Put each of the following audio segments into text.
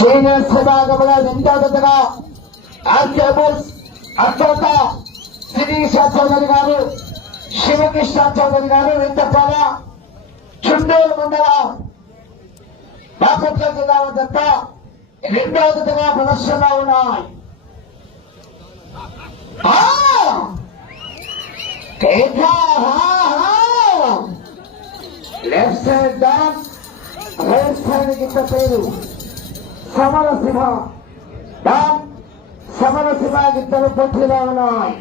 Seniors విభాగంలో రెండో జతగా ఆర్కేబుల్స్ అత్యంత శిరీష చౌదరి గారు, శివకృష్ణ చౌదరి గారు వెంటపాల చుండూరు మండలం బాపట్ల జిల్లా జత రెండో జతగా ప్రదర్శనలో ఉన్నాయి. లెఫ్ట్ సైడ్ డాన్, రైట్ సైడ్ గిట్ట పేరు సమరశివ డాన్, సమరశివ గిట్టలు పొట్టిలో ఉన్నాయి.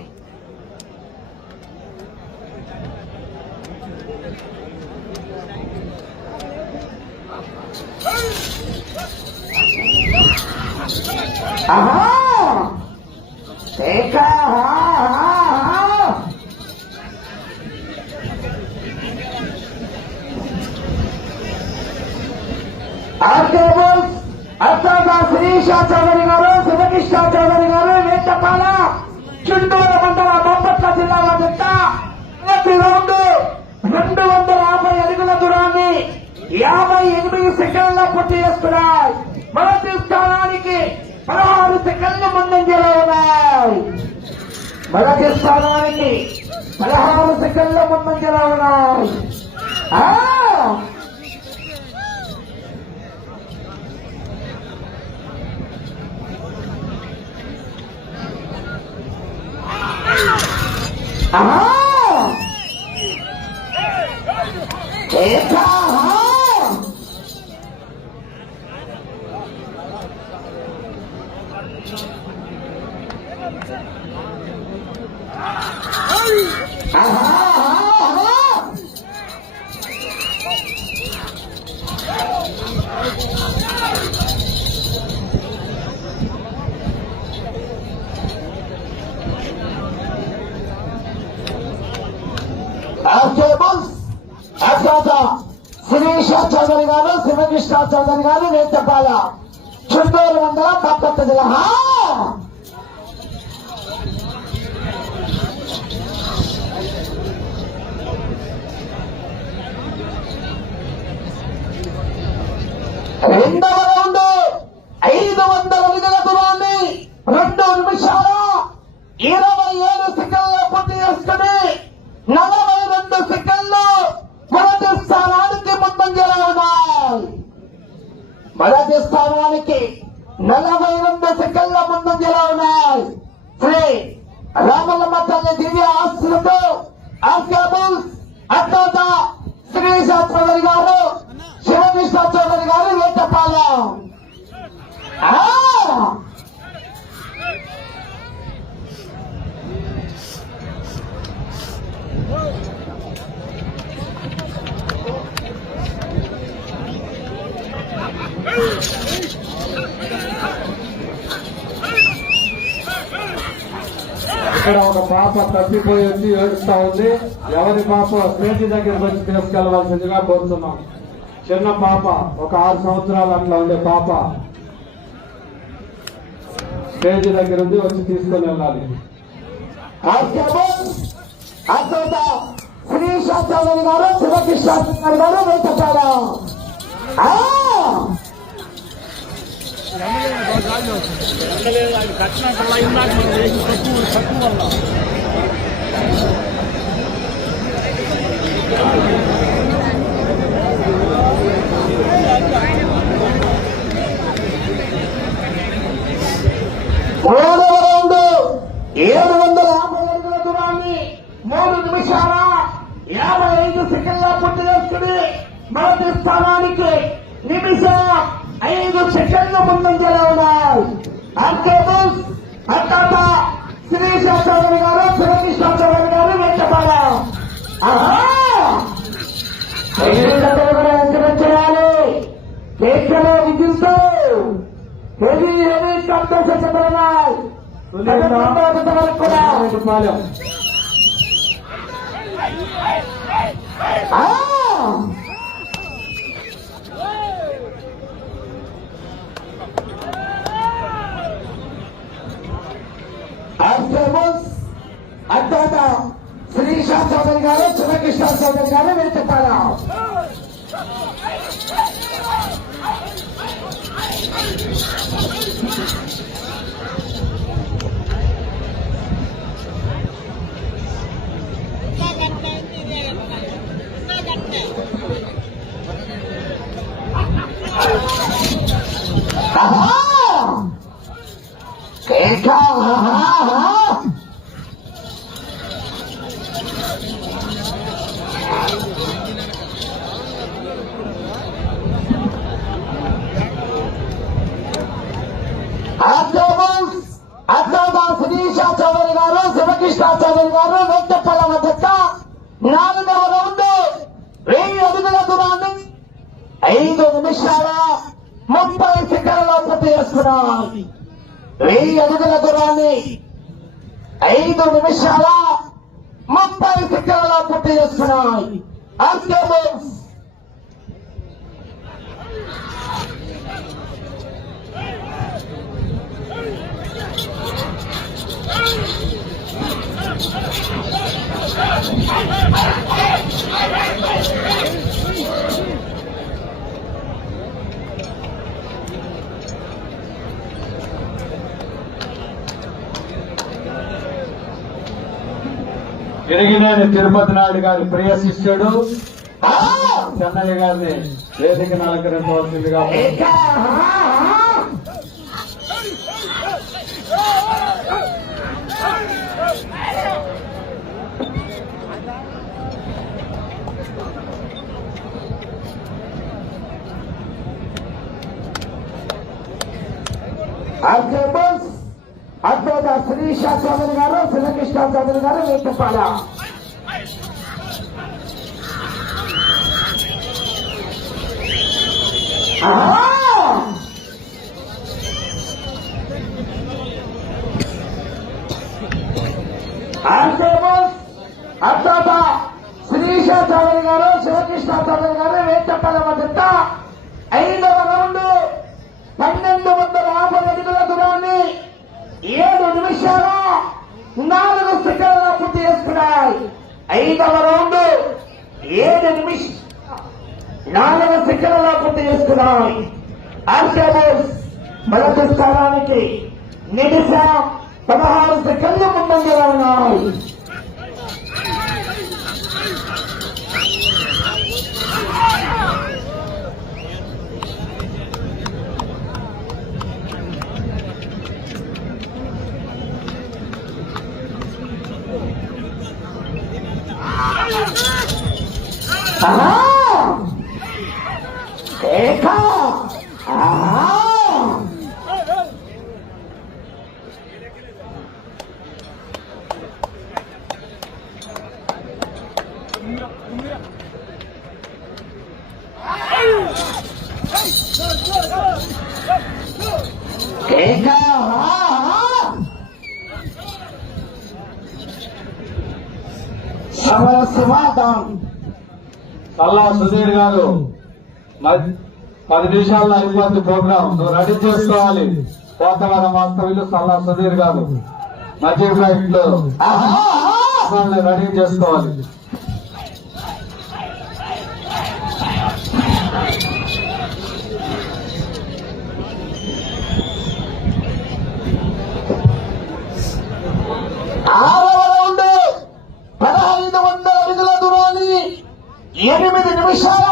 ఆహా ఆర్కేబుల్స్ అత్యంత శిరీష చౌదరి గారు, శివకృష్ణ చౌదరి గారు వేటపాల చుండూరు మండల బాపట్ల జిల్లా జత మొదటి రౌండ్ 250 అడుగుల దూరాన్ని 58 సెకండ్ల పూర్తి చేస్తున్నాయి. మొదటి స్థానానికి 16 సెకండ్ల ముందంజలో ఉన్నాయి. మొదటి స్థానానికి 16 సెకండ్ల ముందంజలో ఉన్నాయి. శిరీష చౌదరి గారు, శివకృష్ణ చౌదరి గారు వేటపాల చుండూరు మండలం బాపట్ల జిల్లా. రెండవ రౌండ్ 500 అడుగుల దూరాన్ని 2 నిమిషాల 27 సెకండ్ల పూర్తి చేసుకుని 42 సెకండ్లు మొదటి స్థానానికి ముందంజలో ఉన్నాయి. మొదటి స్థానానికి 42 సెకండ్ల ముందంజలో ఉన్నాయి. శ్రీ రామలమ్మ తల్లి దివ్య ఆశీస్సులతో ఆర్కేబుల్స్ అత్యంత శిరీష చౌదరి గారు, శివకృష్ణ చౌదరి గారు వేటపాలెం. ఇక్కడ ఒక పాప తప్పిపోయి వచ్చి ఏడుస్తా ఉంది. ఎవరి పాప స్టేజీ దగ్గరకు వచ్చి తీసుకెళ్లవలసిందిగా కోరుతున్నాం. చిన్న పాప, ఒక 6 సంవత్సరాలు అట్లా ఉండే పాప స్టేజీ దగ్గర ఉంది, వచ్చి తీసుకొని వెళ్ళాలి. శిరీష చౌదరి గారు, శివకృష్ణ చౌదరి గారు వేటపాలెం. మూడవ రౌండ్ 750 అడుగుల దూరాన్ని 3 నిమిషాల 55 సెకండ్ల పూర్తి చేసుకుని మొదటి స్థానానికి 1 నిమిషం 5 సెకండ్ల ముందంజలో ఉన్నాయి. ఆర్కేబుల్స్ అత్యంత శిరీష చౌదరి గారు, శివకృష్ణ చౌదరి గారు వెంటపాలెం. చేయాలి కేసులో విధిస్తూ హెవీ కాంపిటీషన్ ఉన్నాయి. అత్యంత శిరీష చౌదరి గారు, శివకృష్ణ చౌదరి గారు వెంటపాలెం. శిరీష చౌదరి గారు, శివకృష్ణ చౌదరి గారు, వెంకటపల్ల మధ్య 4వ రౌండ్ 1000 అడుగుల దూరాన్ని 5 నిమిషాల 30 సెకండ్లలో పూర్తి చేసుకున్నాయి. 1000 అడుగుల దూరాన్ని 5 నిమిషాల 30 సెకండ్లలో పూర్తి చేసుకున్నాయి. ఎరిగినేని తిరుపతి నాయుడు గారి ప్రియ శిష్యుడు చెన్నయ్య గారిని వేదికను అలంకరించవలసిందిగా అద్భుత శిరీష చౌదరి గారు, శివకృష్ణ చౌదరి గారు, వెంకటపల్ల. అద్భుత శిరీష చౌదరి గారు, శివకృష్ణ చౌదరి గారు, వెంకటపల్ల మధ్య 5వ రౌండ్ 1250 అడుగుల దూరాన్ని 7 నిమిషాల 4 సెకండ్లలో పూర్తి చేసుకున్నాయి. 5వ రౌండ్ 7 నిమిషాల 4 సెకండ్లలో పూర్తి చేసుకున్నాయి. ఆర్కేబోస్ మొదటి స్థానానికి నిమిషం 16 సెకండ్లు ముందంజలో ఉన్నాయి. సల్లా సుధీర్ గారు 10 నిమిషాల్లో అయిపోతుంది ప్రోగ్రామ్. నువ్వు రెడీ చేసుకోవాలి. కోతవరం వాస్తవ్యులు సల్లా సుధీర్ గారు మధ్య ఫ్లైట్ లో రెడీ చేసుకోవాలి. రౌండ్ 1500 అడుగుల దూరాన్ని 8 నిమిషాల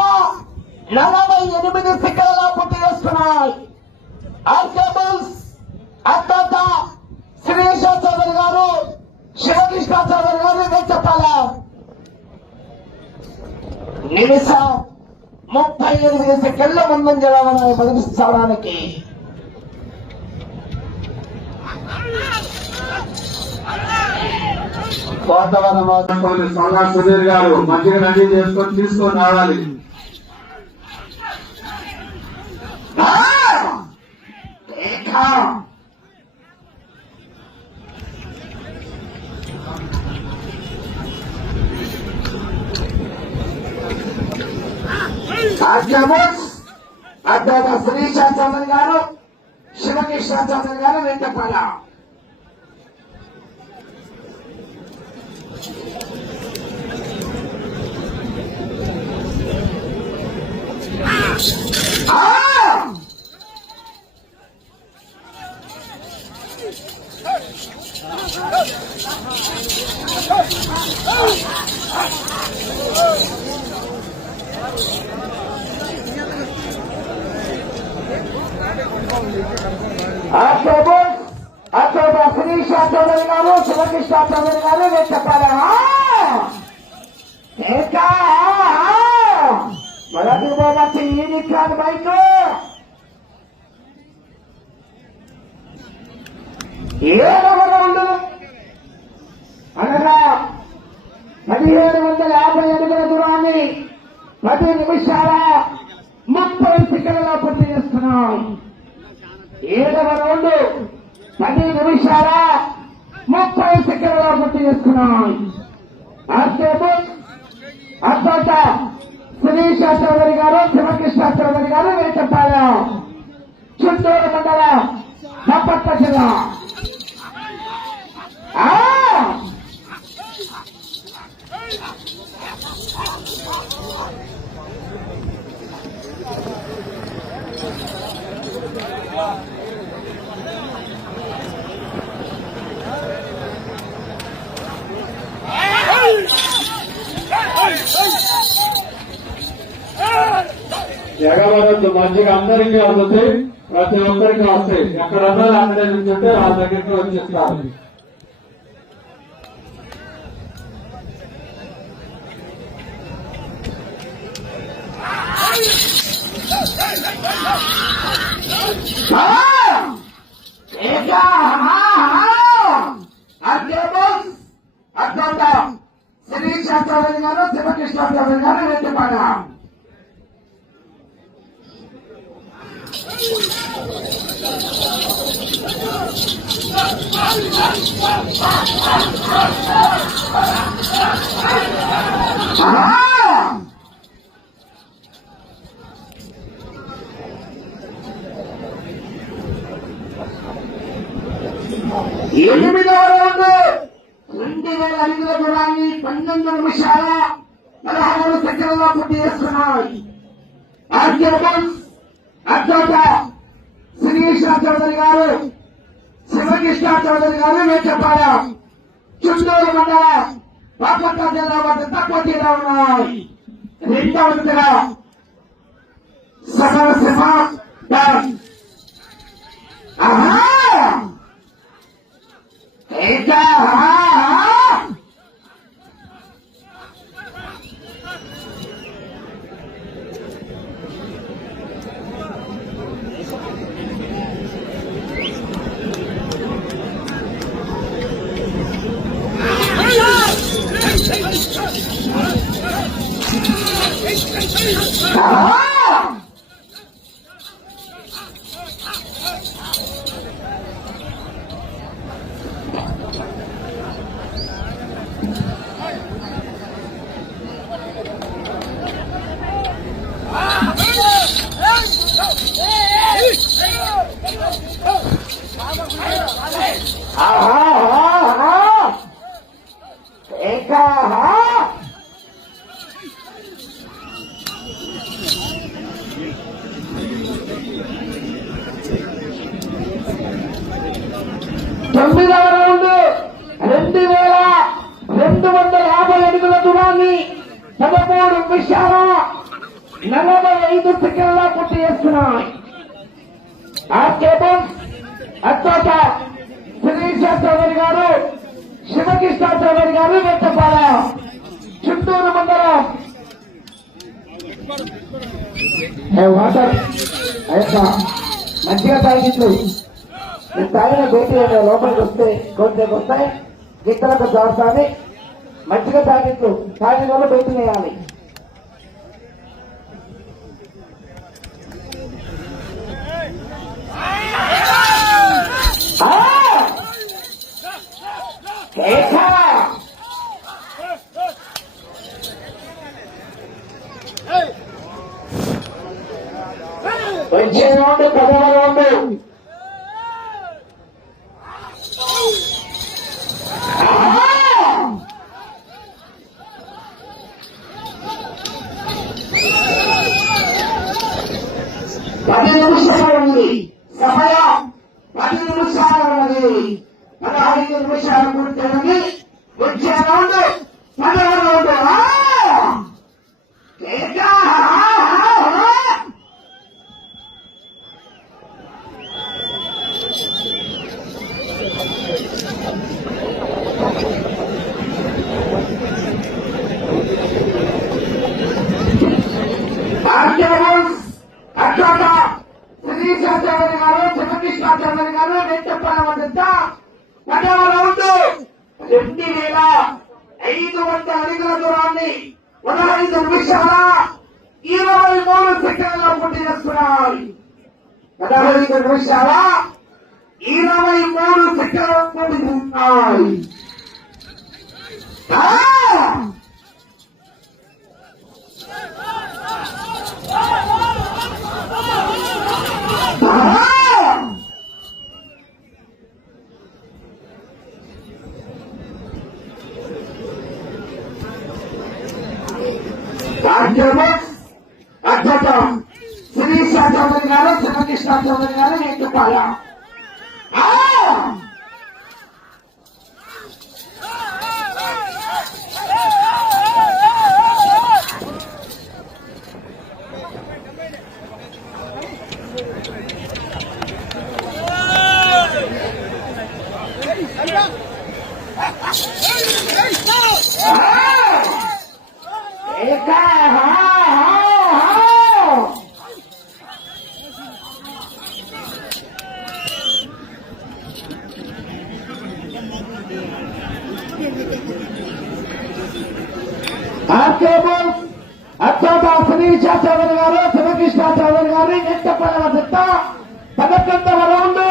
48 సెకండ్లలో పూర్తి చేసుకున్నాయి. ఆర్కేబుల్స్ అద్భుత శిరీష చౌదరి గారు, శివకృష్ణ చౌదరి గారు, వెంకటపల్ల. నిమిషం 38 సెకండ్ల ముందంజలో ఉన్నాయి మొదటి స్థానానికి. కోతవరం వాస్తవ్యులు సల్లా సుధీర్ గారు మంచిగా రెడీ చేసుకొని తీసుకొని రావాలి. అద్భుత శిరీష చౌదరి గారు, శివకృష్ణ చౌదరి గారు, వెంకటపల్ల. చౌదరి గారు శివకృష్ణ చౌదరి గారు నేను చెప్పాలా మొదటి బహుమతి ఈ కాదు బైక్ 7వ రౌండ్ అనగా 1750 అడుగుల దూరాన్ని 10 నిమిషాల 30 సెకండ్లలో పూర్తి చేస్తున్నాం. 7వ రౌండ్ 10 నిమిషాల 30 సెకండ్లలో పూర్తి చేస్తున్నాం. అద్భుత శిరీష చౌదరి గారు శివకృష్ణ చౌదరి గారు వేటపాలెం చిత్తూరు మండలం బాపట్ల జిల్లా. ఎగవరద్దు మంచిగా అందరికీ అందుతాయి, ప్రతి ఒక్కరికి వస్తాయి. ఎక్కడ ఉన్నారు అక్కడే నుంచుంటే వాళ్ళ దగ్గరికి వచ్చేస్తారు. అద్భుత శిరీష చౌదరి గారు శివకృష్ణ చౌదరి గారు వేటపాలెం. ఎనిమిదవ రౌండ్ 2000 అడుగుల దూరాన్ని 12 నిమిషాల 16 సెకండ్లలో పూర్తి చేస్తున్నాయి. అద్భుత శిరీష చౌదరి గారు శివకృష్ణ చౌదరి గారు వేటపాలెం చిత్తూరు మండలం బాపట్ల జిల్లా వద్ద పోటీలో ఉన్నాయి. 2వ విడతగా సకల సింహ తొమ్మిదవ రౌండ్ 2250 అడుగుల దూరాన్ని 13 నిమిషాల 45 సెకండ్ల పూర్తి చేస్తున్నాయి. అద్భుత శిరీష చౌదరి గారు శివకృష్ణ చౌదరి గారు వేటపాలెం చిత్తూరు మండలం. వాటర్ మంచిగా తాగిట్లు తాగిన బయట లోపలికి వస్తే కొంచెం వస్తాయి గిక్కలకు జారుతాని మంచిగా తాగిట్లు తాగిన వాళ్ళు బయట వేయాలి. వచ్చే రౌండ్ 10వ రౌండ్ సమయం 10 నిమిషాలు ఉన్నది. 15 నిమిషాలు పూర్తయింది. వచ్చే రౌండ్ 10వ రౌండ్. నిమిషాల 23 సెకండ్లలో పూర్తి చేస్తున్నాయి. 15 నిమిషాల 23 సెకండ్లలో పూర్తి చేస్తున్నాయి. అధ్యక్ష శిరీష చౌదరి గారు, శివకృష్ణ చౌదరి గారు నేర్చుకోవాల. అత్యంత శిరీష చౌదరి గారు, శివకృష్ణ చౌదరి గారు నెట్టపల్లెల జట్ట 11వ రౌండ్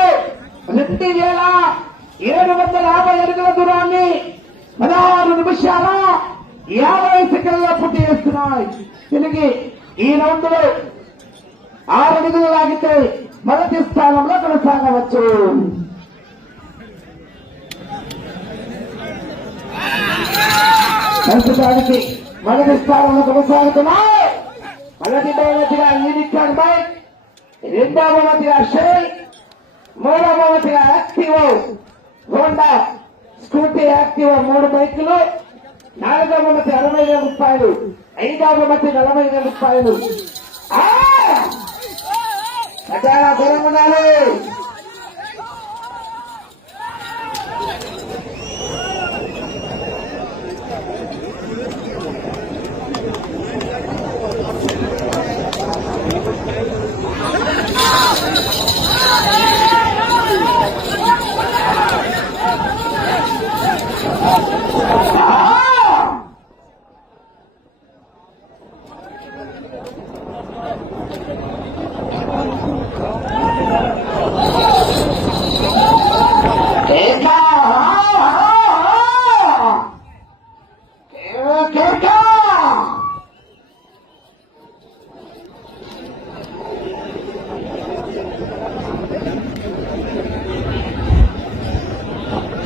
2750 అడుగుల దూరాన్ని 16 నిమిషాల 50 సెకండ్లలో పూర్తి చేస్తున్నాయి. తిరిగి ఈ రౌండ్ లో 6 అడుగులు లాగితే మొదటి స్థానంలో కొనసాగవచ్చు. ప్రస్తుతానికి మొదటి స్థానంలో కొనసాగుతున్నాయి. మొదటి బహుమతిగా యూనికాన్ బైక్, రెండవ బహుమతిగా షెల్, మూడవ బహుమతిగా యాక్టివో హోండా స్కూటీ యాక్టివో 3 బైకులు, 4వ బహుమతి 60,000 రూపాయలు, 5వ బహుమతి 40,000 రూపాయలు. చాలా దూరం ఉండాలి.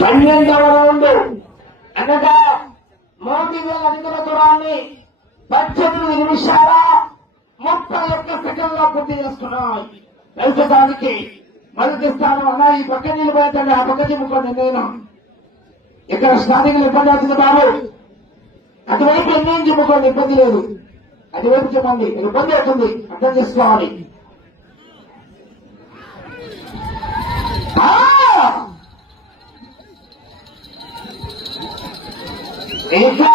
పన్నెండవ రౌండ్ అనగా 3000 అడుగుల దూరాన్ని 18 నిమిషాల 31 సెకండ్లో పూర్తి చేస్తున్నాయి. ప్రస్తుతానికి మొదటి స్థానం అన్నా ఈ పక్క నిలబోయేటండి, ఆ పక్క చెప్పుకోండి. నేను ఇక్కడ స్థానికులు ఇబ్బంది అవుతుంది బాబు, అటువైపు ఎన్నేం చెప్పుకోండి, ఇబ్బంది లేదు. అటువైపు చెప్పండి, ఇబ్బంది అవుతుంది, అర్థం చేసుకోవాలి. ఇంకా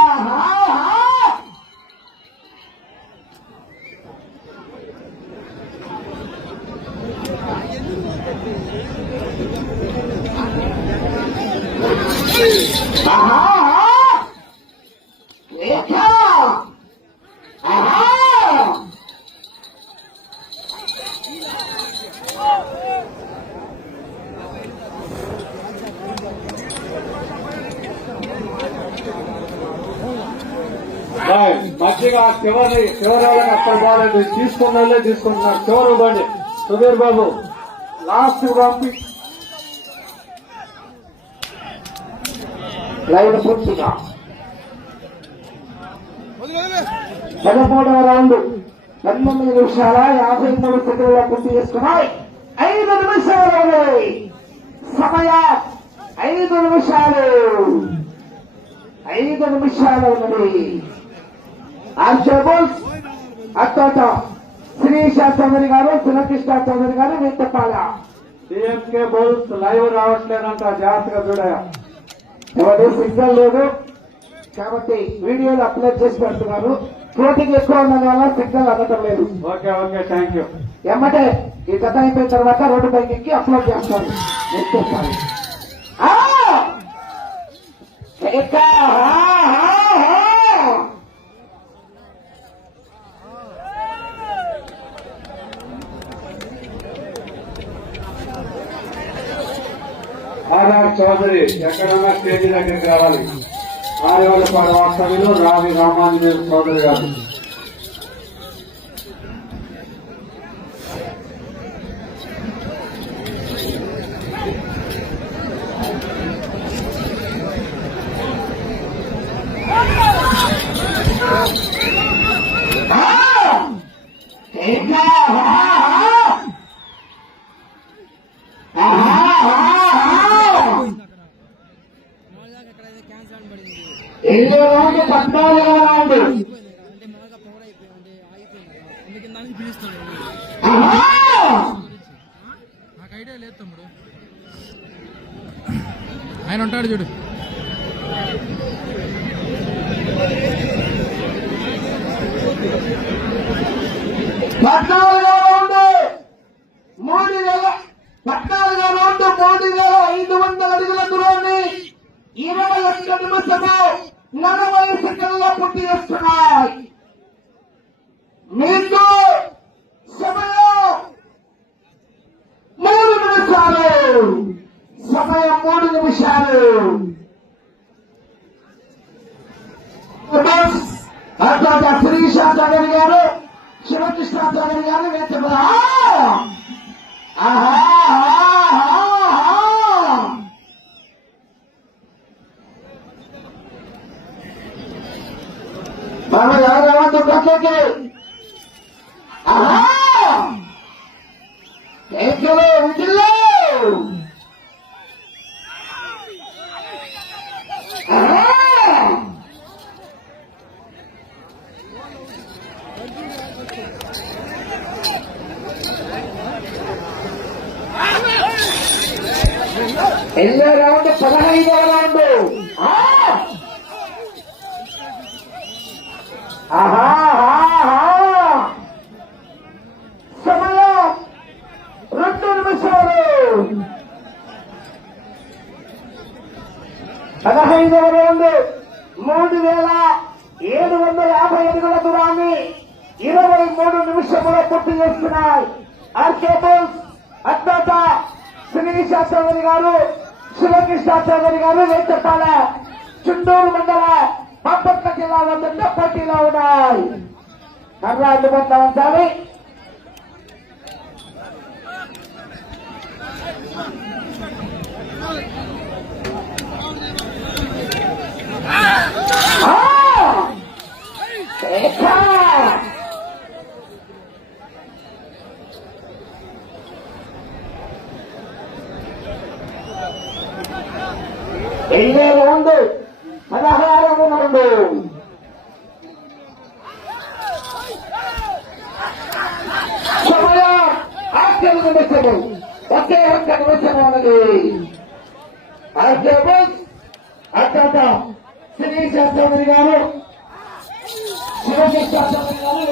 మధ్యగా చివరి వాళ్ళకి అక్కడ బాగాలేదు, తీసుకున్న తీసుకుంటున్నారు. చివరి ఇవ్వండి సుధీర్ బాబు, లాస్ట్ పంపి లైవ్ పూర్తిగా 13వ రౌండ్ 19 నిమిషాల 53 సెకండ్ల పూర్తి చేసుకున్నాయి. 5 నిమిషాలు సమయం, 5 నిమిషాలు ఉన్నది. ఆర్చబుల్స్ అత్తోట శ్రీష చౌదరి గారు, శివకృష్ణ చౌదరి గారు వెంటపాల. సిఎంకే బౌల్స్ లైవ్ రావట్లేదంట, జాగ్రత్తగా చూడయా. ఎవరు సిగ్నల్ లేదు కాబట్టి వీడియోలు అప్లోడ్ చేసి పెడుతున్నారు. ఫ్లోటింగ్ ఎక్కువ ఉన్నది వల్ల సిగ్నల్ అందటం లేదు. Okay okay, thank you. ఏమంటే ఈ కథ అయిపోయిన తర్వాత రోడ్డు పైకి ఎక్కి అప్లోడ్ చేస్తారు. చౌదరి ఎక్కడన్నా స్టేజీ దగ్గరికి రావాలి. ఆదివారపాడు వాస్తవ్యులు రావి రామాంజనేయ చౌదరి గారు. ఎన్నో రోజు 14వ రౌండ్. నాకు ఐడియా లేదు తమ్ముడు, ఆయన ఉంటాడు చూడు. పద్నాలుగో రౌండ్ 3,500 అడుగుల దూరాన్ని 21 నిమిషము 40 సెకండ్ల పూర్తి చేస్తున్నాయి. మీకు సమయం 3 నిమిషాలు. సమయం 3 నిమిషాలు. అర్థాత శ్రీశాచార్య గారు, శివకృష్ణాచార్య గారు వేచబడా. బాబా ఎవరు రావద్దు పక్కకి. కేకలు విజిల్లు. ఎన్నో రౌండ్ 15వ రౌండ్. సమయం 2 నిమిషాలు. 15వ రౌండ్ 3,750 అడుగుల దూరాన్ని 23 నిమిషంలో పూర్తి చేస్తున్నాయి. ఆర్కేబుల్స్ అత్యంత శ్రీశాచార్య గారు, శివకృష్ణాచార్య గారు వేచపాల చుండూరు మండల బాపట్ల జిల్లాలో పెద్ద పోటీలో ఉన్నాయి. కర్రా అందుబాటులో ఉంచాలి. ఎన్నో రౌండ్ 16వ రౌండ్. సమయం 8 నిమిషము. ఒకే 1 నిమిషం ఉన్నది. అత్యంత శ్రీశాస్త్రి గారు, శివకృష్ణాచార్య గారు